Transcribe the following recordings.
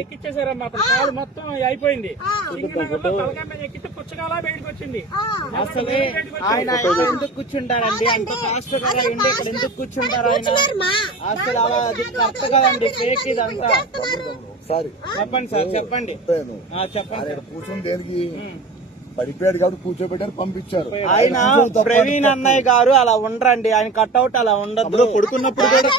ఎక్కిచ్చేసారమ్మా. అప్పుడు కాలు మొత్తం అయిపోయింది. ఎక్కితే పుచ్చకాల బయటకు వచ్చింది. అసలు ఆయన ఎందుకు కూర్చుంటారండి? అంత కాస్ట్ కదా ఉండి ఇక్కడ ఎందుకు కూర్చుంటారు ఆయన? అసలు అలా అది కరెక్ట్ కదండి ఫేక్ ఇదంతా. సారీ చెప్పండి సార్ చెప్పండి. చెప్పండి కూర్చొని దేనికి? పడిపోయాడు కాబట్టి కూర్చోబెట్టారు పంపించారు. ఆయన ప్రవీణ్ అన్నయ్య గారు అలా ఉండరండి. ఆయన కట్అవుట్ అలా ఉండదు. పడుకున్నప్పుడు కూడా.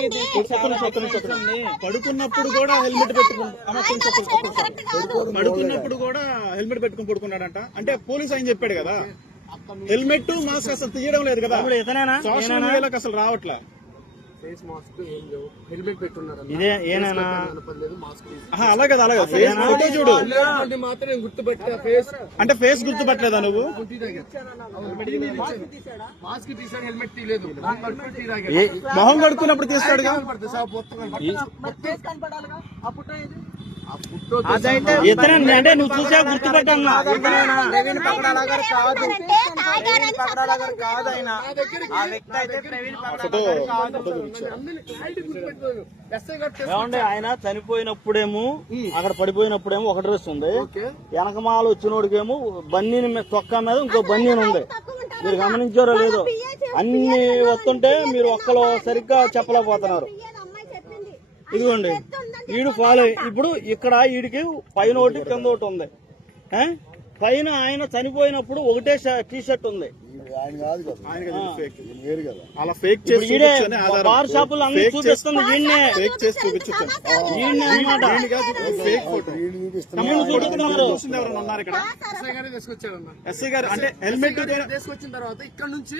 పడుకున్నప్పుడు కూడా హెల్మెట్ పెట్టుకుని అమ్మ, కొంచెం చెప్పండి, చెప్పండి. పడుకున్నప్పుడు కూడా హెల్మెట్ పెట్టుకుని పడుకున్నాడంట. అంటే పోలీస్ ఆయన చెప్పాడు కదా. హెల్మెట్ మాస్క్ అసలు తీయడం లేదు కదా. అసలు రావట్లే. ఫేస్ మాస్క్ ఏం లేవు. హెల్మెట్ పెట్టున్నారు ఇదే ఏనేనా పర్లేదు మాస్క్ తీసి ఆహా, అలాగే అలాగే ఫేస్ ఫోటో చూడు. అంటే మాత్రం నేను గుర్తుపెట్టా ఫేస్? అంటే ఫేస్ గుర్తుపట్టలేదా నువ్వు? మాస్క్ హెల్మెట్ తీయలేదు. మొహం కడుక్కున్నప్పుడు తీస్తాడుగా? ఇతనే అంటే నువ్వు చూసా గుర్తుపెట్టాను ఇతనేనా ప్రవీణ్ పగడాల గారు కాదు ప్రవీణ్ పగడాల గారు కాదు ఆయన ఆ వ్యక్తి అయితే ప్రవీణ్ కాదు చనిపోయినప్పుడేమో అక్కడ పడిపోయినప్పుడేమో ఒక డ్రెస్ ఉంది. వెనకమాల వచ్చినోడికేమో బన్నీని తొక్క మీద ఇంకో బన్నీని ఉంది. మీరు గమనించారో లేదో అన్ని వస్తుంటే మీరు ఒక్కలో సరిగ్గా చెప్పలేకపోతున్నారు. ఇదిగోండి ఈడు ఫాలో అయ్యి- ఇప్పుడు ఇక్కడ ఈడికి పైన ఒకటి కింద ఒకటి ఉంది? పైన ఆయన చనిపోయినప్పుడు ఒకటే టీ షర్ట్ ఉంది. ఈయన ఆయన కాదు కదా ఆయన కదా. ఫేక్ ఈయన వేరు కదా అలా ఫేక్ చేసి బార్ షాపులు అన్ని ఫేక్ చేసి చూపిస్తుంది ఈయన్నే ఫేక్ చేసి చూపించచ్చు ఈయన్నే అన్నమాట. ఫేక్ ఫోటో ఈయన చూపిస్తున్నా. ఈయన చూపిస్తున్నారు. ఎవరైనా ఉన్నారు ఇక్కడ? ఎస్ఐ గారే తీసుకొచ్చారన్న ఎస్ఐ గారు అంటే హెల్మెట్ తీసుకొచ్చిన తర్వాత ఇక్కడ నుంచి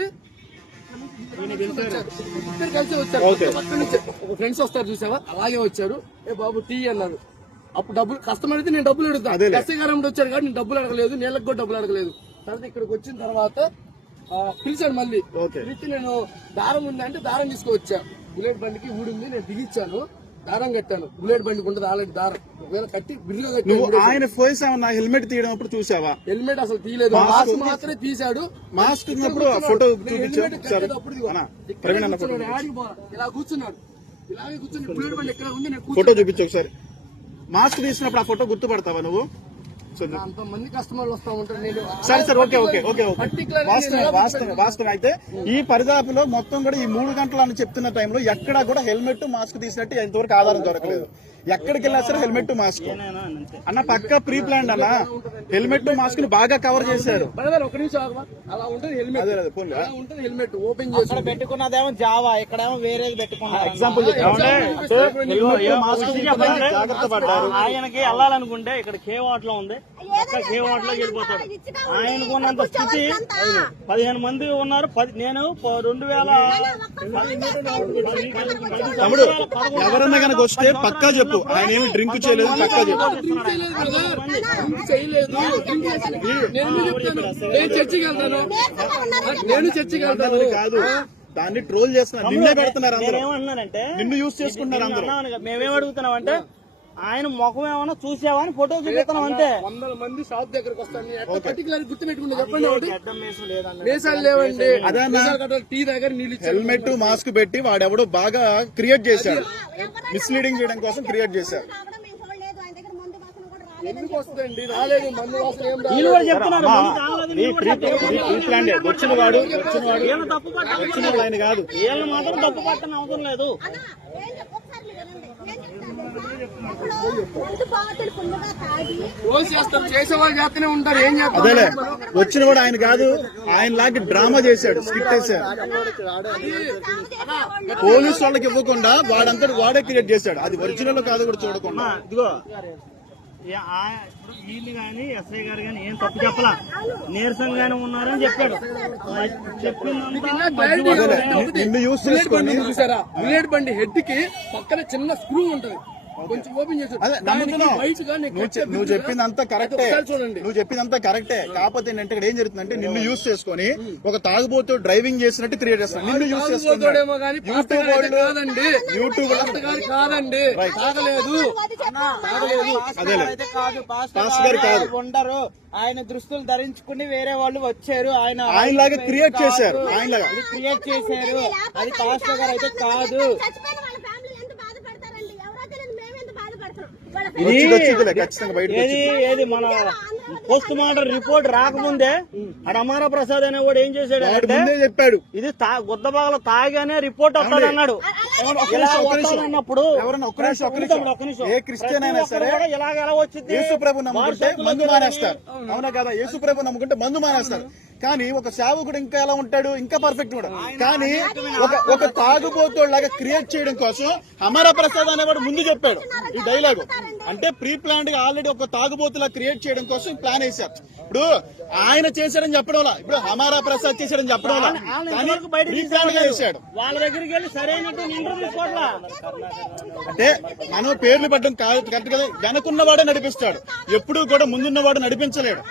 ఇద్దరు కలిసి వచ్చారు. ఫ్రెండ్స్ వస్తారు చూసావా? అలాగే వచ్చారు. ఏ బాబు టీ అన్నారు. అప్పుడు డబ్బులు కస్టమర్ అయితే నేను డబ్బులు అడుగుతా. అమ్మడు వచ్చారు కాబట్టి నేను డబ్బులు అడగలేదు నీళ్ళకి కూడా డబ్బులు అడగలేదు. తర్వాత ఇక్కడికి వచ్చిన తర్వాత ఆ, పిలిచాడు మళ్ళీ. పిలిచి నేను దారం ఉంది అంటే దారం తీసుకువచ్చా బుల్లెట్ బండికి ఊడింది నేను దిగిచ్చాను. దారం కట్టాను. బుల్లెట్ బండికి ఉంటుంది ఆల్రెడీ దారం. ఒకవేళ కట్టి బిల్లు నువ్వు ఆయన ఏమన్నా హెల్మెట్ తీయడం అప్పుడు చూసావా? హెల్మెట్ అసలు తీయలేదు. మాస్క్ మాత్రమే తీశాడు. మాస్క్ ఉన్నప్పుడు ఫోటో ప్రవీణ్ అన్న కూర్చున్నాడు? ఇలా కూర్చున్నాడు. ఇలాగే కూర్చుని బుల్లెట్ బండి ఎక్కడ ఉంది? ఫోటో చూపించు ఒకసారి. మాస్క్ తీసినప్పుడు ఆ ఫోటో గుర్తుపడతావా నువ్వు? సో అంత మంది కస్టమర్లు వస్తా ఉంటారు. నేను సరే సరే ఓకే ఓకే ఓకే వాస్తవం వాస్తవం అయితే ఈ పరిదాపులో మొత్తం కూడా ఈ మూడు గంటలు అని చెప్తున్న టైంలో ఎక్కడా కూడా హెల్మెట్ మాస్క్ తీసినట్టు ఎంతవరకు ఆధారం దొరకలేదు. ఎక్కడికి వెళ్ళినా సరే హెల్మెట్ మాస్క్ అన్న పక్క ప్రీ ప్లాన్ అన్న హెల్మెట్ మాస్క్ని బాగా కవర్ చేశారు. ఒక నిమిషం ఆగమా? అలా ఉంటుంది హెల్మెట్ అదే అదే పోన్లే. అలా ఉంటుంది హెల్మెట్ ఓపెన్ చేసి ఇక్కడ పెట్టుకున్నదేమో జావా ఇక్కడేమో పెట్టుకున్నారు ఎగ్జాంపుల్. జాగ్రత్త పడ్డారు. ఆయనకి వెళ్ళాలనుకుంటే ఇక్కడ కేవాట్లో ఉంది. అక్కడ కేవాట్లో వెళ్ళిపోతాడు ఆయనకు ఉన్నంత స్థితి పదిహేను మంది ఉన్నారు. పది నేను రెండు వేల తమ్ముడు ఎవరన్నా కనుక వస్తే పక్కా చెప్పు. ఆయన ఏమి డ్రింక్ చేయలేదు పక్కా చెప్పు డ్రింక్ చేయలేదు నేను చర్చికి వెళ్తాను నేను చర్చికి వెళ్తాను కాదు దాన్ని ట్రోల్ చేస్తున్నారు నిన్నే పెడుతున్నారు అందరూ నిన్ను యూస్ చేసుకుంటున్నారు అందరూ మేమేం అడుగుతున్నాం అంటే ఆయన ముఖం ఏమన్నా చూసావా అని ఫోటో చూపిస్తున్నాం అంతే. వందల మంది షాప్ దగ్గరకు వస్తాను పర్టికులర్ గుర్తు పెట్టుకుంటే చెప్పండి. మీసాలు లేవండి. టీ దగ్గర నీళ్ళు హెల్మెట్ మాస్క్ పెట్టి వాడెవడో బాగా క్రియేట్ చేశాడు మిస్లీడింగ్ చేయడం కోసం క్రియేట్ ప్లాన్ వచ్చిన వాడు వచ్చిన వాడు. ఆయన కాదు. వీళ్ళని మాత్రం తప్పు పట్టని అవసరం లేదు రోజు చేస్తారు చేసేవాళ్ళు చేస్తూనే ఉంటారు ఏం అదేలే చేస్తారు వచ్చిన వాడు ఆయన కాదు ఆయన లాగా డ్రామా చేశాడు స్కిట్ వేశాడు. పోలీస్ వాళ్ళకి ఇవ్వకుండా వాడంతటి వాడే క్రియేట్ చేశాడు. అది ఒరిజినల్ కాదు కూడా చూడకుండా. ఇదిగో. వీళ్ళు గాని ఎస్ఐ గారు గాని ఏం తప్పు చెప్పలా? నీరసంగానే ఉన్నారని చెప్పాడు. చెప్పిందంతా చూసారా? బండి హెడ్కి పక్కన చిన్న స్క్రూ ఉంటది. కొంచెం ఓపెన్ నువ్వు చెప్పిందంతా కరెక్టే నువ్వు చెప్పిందంతా కరెక్టే కాకపోతే ఏంటంటే ఇక్కడ ఏం జరుగుతుందంటే నిన్ను యూస్ చేసుకొని ఒక తాగుబోతు డ్రైవింగ్ చేసినట్టు క్రియేట్ చేస్తాను నిన్ను యూస్ చేసుకుంటాడు తాగుబోతుడేమో కానీ పాస్టర్ యూట్యూబ్ కాదండి. తాగలేదు కాదు. ఉండరు. ఆయన దుస్తులు ధరించుకుని వేరే వాళ్ళు వచ్చారు. ఆయన ఆయనలాగా క్రియేట్ చేశారు. ఆయనలాగా. అది క్రియేట్ చేశారు. అది పాస్టర్ గారు అయితే కాదు. ఏది? ఏది? మన పోస్ట్ మార్టం రిపోర్ట్ రాకముందే ఆ రమారా ప్రసాద్ అనేవాడు ఏం చేశాడు వాడు అంటే చెప్పాడు. ఇది తా గుద్దబాగలో తాగానే రిపోర్ట్ వస్తుంది అన్నాడు నిమిషం. ఏ క్రిస్టియన్ అయినా సరే ఇలాగ ఎలా వచ్చింది? నమ్ముకుంటే మందు మానేస్తారు. అవునా కదా? యేసు ప్రభు నమ్ముకుంటే మందు మానేస్తారు. కానీ ఒక సేవకుడు ఇంకా ఎలా ఉంటాడు? ఇంకా పర్ఫెక్ట్ కూడా. కానీ ఒక ఒక తాగుబోతోళ్ళగా క్రియేట్ చేయడం కోసం అమర ప్రసాద్ అనేవాడు ముందు చెప్పాడు ఈ డైలాగ్ అంటే ప్రీ ప్లాన్గా ఆల్రెడీ ఒక తాగుబోతులా క్రియేట్ చేయడం కోసం ప్లాన్ వేశారు. ఇప్పుడు ఆయన చేశాడని చెప్పడం వల్ల ఇప్పుడు హమారా ప్రసాద్ చేశాడని చెప్పడం వల్ల వాళ్ళ దగ్గరికి వెళ్ళి అంటే మనం పేర్లు పడ్డం కాదు కరెక్ట్ కదా? వెనకున్నవాడే నడిపిస్తాడు. ఎప్పుడూ కూడా ముందున్నవాడు నడిపించలేడు.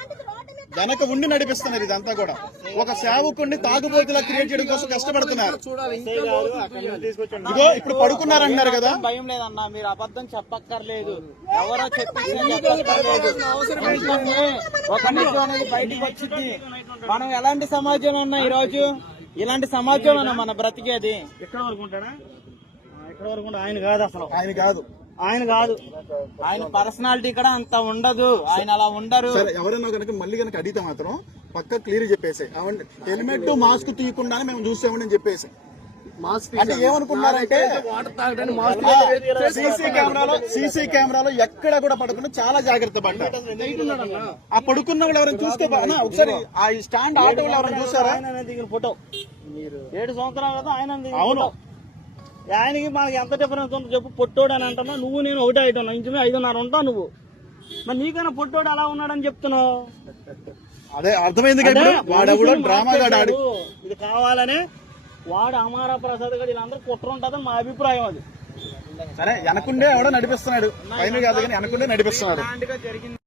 వెనక ఉండి నడిపిస్తున్నారు ఇదంతా కూడా. ఒక సేవకుడిని తాగుబోతులా క్రియేట్ చేయడం కోసం కష్టపడుతున్నారు. ఇదిగో ఇప్పుడు పడుకున్నారన్నారు కదా. భయం లేదన్నా మీరు అబద్ధం చెప్పక్కర్లేదు. ఎవరో ఒక నిజం అనేది బయటికి వచ్చింది. మనం ఎలాంటి సమాజంలో ఉన్నాం ఈ రోజు ఇలాంటి సమాజంలో మన బ్రతికేది. ఎక్కడ వరకు ఉంటాడా? ఎక్కడ వరకు? ఆయన కాదు అసలు. ఆయన కాదు. ఆయన కాదు. ఆయన పర్సనాలిటీ కూడా అంత ఉండదు. ఆయన అలా ఉండరు. సరే ఎవరైనా కనుక మళ్ళీ కనుక అడిగితే మాత్రం పక్క క్లియర్ చెప్పేసి. హెల్మెట్ మాస్క్ తీయకుండానే మేము చూసామని చెప్పేసి. మాస్క్ అంటే ఏమనుకున్నారంటే సీసీ కెమెరాలో సీసీ కెమెరాలో ఎక్కడ కూడా పడకుండా చాలా జాగ్రత్త పడ్డారు. ఆ పడుకున్న వాళ్ళు ఎవరైనా చూస్తే ఒకసారి ఆ స్టాండ్ ఆటో వాళ్ళు ఎవరైనా చూసారా? ఫోటో. ఏడు సంవత్సరాలు కదా ఆయన అవును. ఆయనకి మనకి ఎంత డిఫరెన్స్ ఉందో చెప్పు పొట్టోడు అని అంటున్నా. నువ్వు నేను ఒకటే ఐదు ఇంచు ఐదున్నర ఉంటావు నువ్వు. మరి నీకైనా పొట్టోడు అలా ఉన్నాడని చెప్తున్నావు? అదే అర్థమైంది. ఇది కావాలనే వాడు అమారా ప్రసాద్ గారు వీళ్ళందరూ కుట్ర ఉంటుందని మా అభిప్రాయం అది. సరే వెనకుండే ఎవడో నడిపిస్తున్నాడు. పైన కాదు కానీ వెనకుండే నడిపిస్తున్నాడు.